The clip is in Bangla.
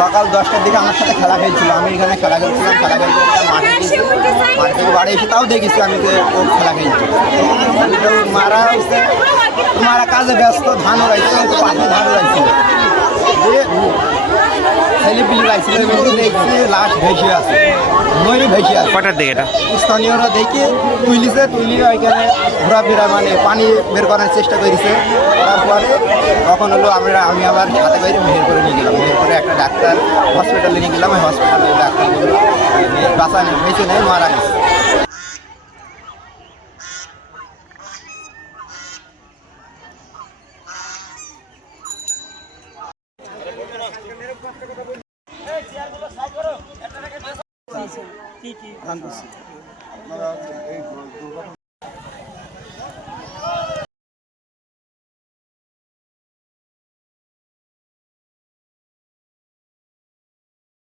সকাল দশটার দিকে আমার সাথে খেলা খেলছিল। আমি এখানে খেলা খেলছিলাম, খেলা খেলতে মাঠে মাঠ থেকে বাড়ি এসে তাও দেখেছি আমি যে ও খেলা খেলছিল মারা মারা কাজে ব্যস্ত, ধান ওড়াইছিল পাশে ধান ওড়াইছিল দেখছি লাশ ভেসে আছে। ময়ূর ভেসে আছে। কটার দিকে এটা? স্থানীয়রা দেখে তুলিছে তুলি এখানে ঘোরাফেরা মানে পানি বের করার চেষ্টা করেছে। তারপরে তখন হলো আমরা আমি আবার হাতে করে মেহের করে নিয়ে গেলাম। মেহের করে একটা ডাক্তার হসপিটালে নিয়ে গেলাম। ওই হসপিটালে ডাক্তার বাঁচা নেই বেঁচে নেই মারা গেছে। ਕੀ ਕੀ? ਹਾਂਜੀ।